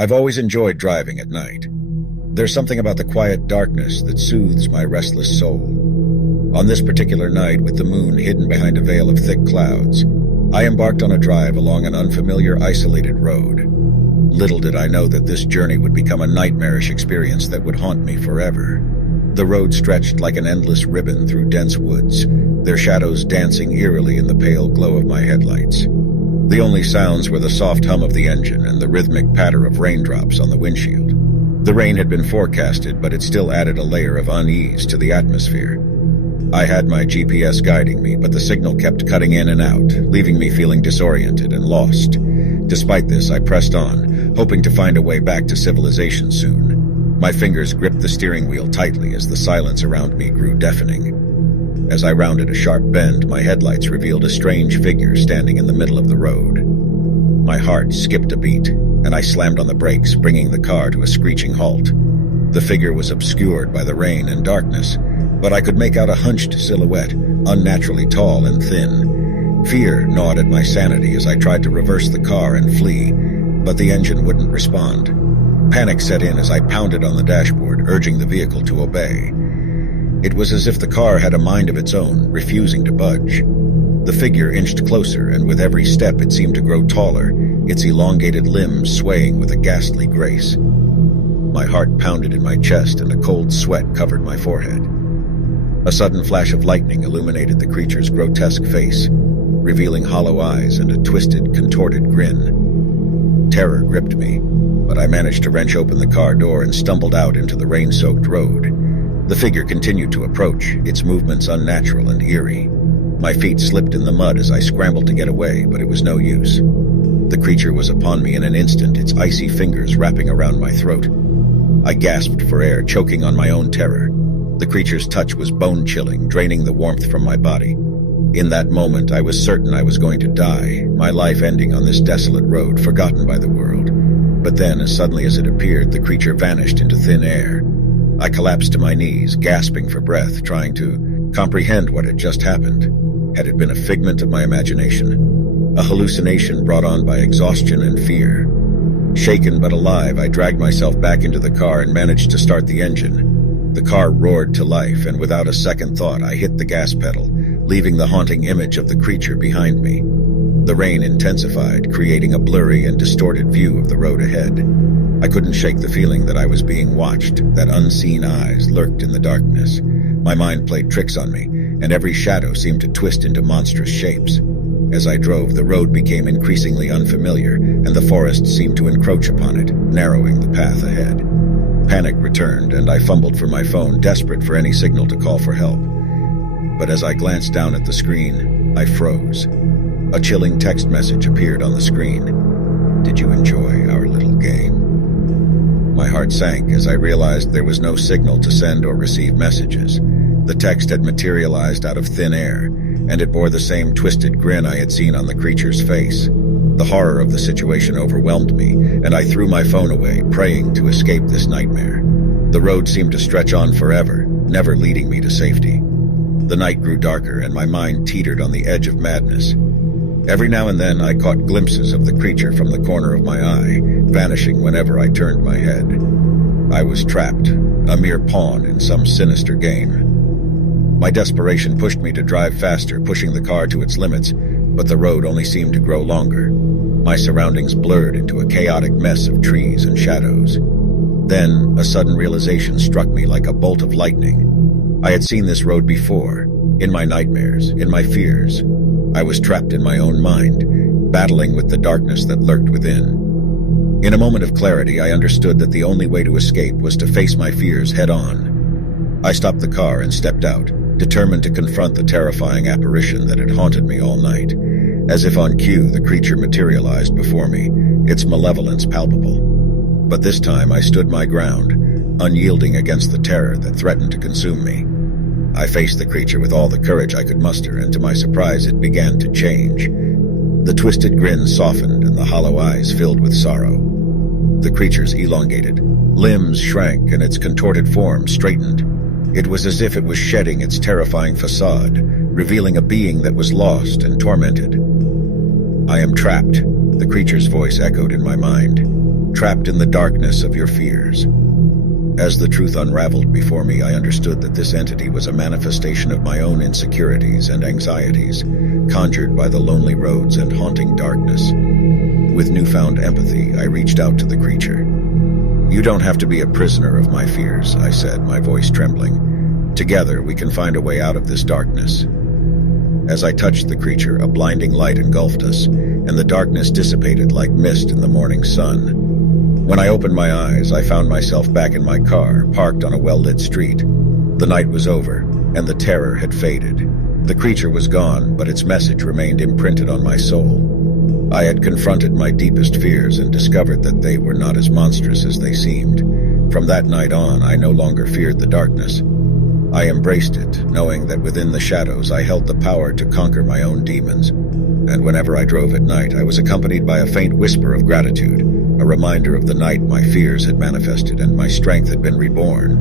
I've always enjoyed driving at night. There's something about the quiet darkness that soothes my restless soul. On this particular night, with the moon hidden behind a veil of thick clouds, I embarked on a drive along an unfamiliar, isolated road. Little did I know that this journey would become a nightmarish experience that would haunt me forever. The road stretched like an endless ribbon through dense woods, their shadows dancing eerily in the pale glow of my headlights. The only sounds were the soft hum of the engine and the rhythmic patter of raindrops on the windshield. The rain had been forecasted, but it still added a layer of unease to the atmosphere. I had my GPS guiding me, but the signal kept cutting in and out, leaving me feeling disoriented and lost. Despite this, I pressed on, hoping to find a way back to civilization soon. My fingers gripped the steering wheel tightly as the silence around me grew deafening. As I rounded a sharp bend, my headlights revealed a strange figure standing in the middle of the road. My heart skipped a beat, and I slammed on the brakes, bringing the car to a screeching halt. The figure was obscured by the rain and darkness, but I could make out a hunched silhouette, unnaturally tall and thin. Fear gnawed at my sanity as I tried to reverse the car and flee, but the engine wouldn't respond. Panic set in as I pounded on the dashboard, urging the vehicle to obey. It was as if the car had a mind of its own, refusing to budge. The figure inched closer, and with every step it seemed to grow taller, its elongated limbs swaying with a ghastly grace. My heart pounded in my chest, and a cold sweat covered my forehead. A sudden flash of lightning illuminated the creature's grotesque face, revealing hollow eyes and a twisted, contorted grin. Terror gripped me, but I managed to wrench open the car door and stumbled out into the rain-soaked road. The figure continued to approach, its movements unnatural and eerie. My feet slipped in the mud as I scrambled to get away, but it was no use. The creature was upon me in an instant, its icy fingers wrapping around my throat. I gasped for air, choking on my own terror. The creature's touch was bone-chilling, draining the warmth from my body. In that moment, I was certain I was going to die, my life ending on this desolate road, forgotten by the world. But then, as suddenly as it appeared, the creature vanished into thin air. I collapsed to my knees, gasping for breath, trying to comprehend what had just happened. Had it been a figment of my imagination? A hallucination brought on by exhaustion and fear? Shaken but alive, I dragged myself back into the car and managed to start the engine. The car roared to life, and without a second thought, I hit the gas pedal, leaving the haunting image of the creature behind me. The rain intensified, creating a blurry and distorted view of the road ahead. I couldn't shake the feeling that I was being watched, that unseen eyes lurked in the darkness. My mind played tricks on me, and every shadow seemed to twist into monstrous shapes. As I drove, the road became increasingly unfamiliar, and the forest seemed to encroach upon it, narrowing the path ahead. Panic returned, and I fumbled for my phone, desperate for any signal to call for help. But as I glanced down at the screen, I froze. A chilling text message appeared on the screen. "Did you enjoy our little game?" My heart sank as I realized there was no signal to send or receive messages. The text had materialized out of thin air, and it bore the same twisted grin I had seen on the creature's face. The horror of the situation overwhelmed me, and I threw my phone away, praying to escape this nightmare. The road seemed to stretch on forever, never leading me to safety. The night grew darker, and my mind teetered on the edge of madness. Every now and then I caught glimpses of the creature from the corner of my eye, vanishing whenever I turned my head. I was trapped, a mere pawn in some sinister game. My desperation pushed me to drive faster, pushing the car to its limits, but the road only seemed to grow longer. My surroundings blurred into a chaotic mess of trees and shadows. Then, a sudden realization struck me like a bolt of lightning. I had seen this road before, in my nightmares, in my fears. I was trapped in my own mind, battling with the darkness that lurked within. In a moment of clarity, I understood that the only way to escape was to face my fears head-on. I stopped the car and stepped out, determined to confront the terrifying apparition that had haunted me all night. As if on cue, the creature materialized before me, its malevolence palpable. But this time I stood my ground, unyielding against the terror that threatened to consume me. I faced the creature with all the courage I could muster, and to my surprise it began to change. The twisted grin softened and the hollow eyes filled with sorrow. The creature's elongated limbs shrank and its contorted form straightened. It was as if it was shedding its terrifying facade, revealing a being that was lost and tormented. "I am trapped," the creature's voice echoed in my mind. trapped in the darkness of your fears. As the truth unraveled before me, I understood that this entity was a manifestation of my own insecurities and anxieties, conjured by the lonely roads and haunting darkness. With newfound empathy, I reached out to the creature. "You don't have to be a prisoner of my fears," I said, my voice trembling. "Together, we can find a way out of this darkness." As I touched the creature, a blinding light engulfed us, and the darkness dissipated like mist in the morning sun. When I opened my eyes, I found myself back in my car, parked on a well-lit street. The night was over, and the terror had faded. The creature was gone, but its message remained imprinted on my soul. I had confronted my deepest fears and discovered that they were not as monstrous as they seemed. From that night on, I no longer feared the darkness. I embraced it, knowing that within the shadows I held the power to conquer my own demons. And whenever I drove at night, I was accompanied by a faint whisper of gratitude, a reminder of the night my fears had manifested and my strength had been reborn.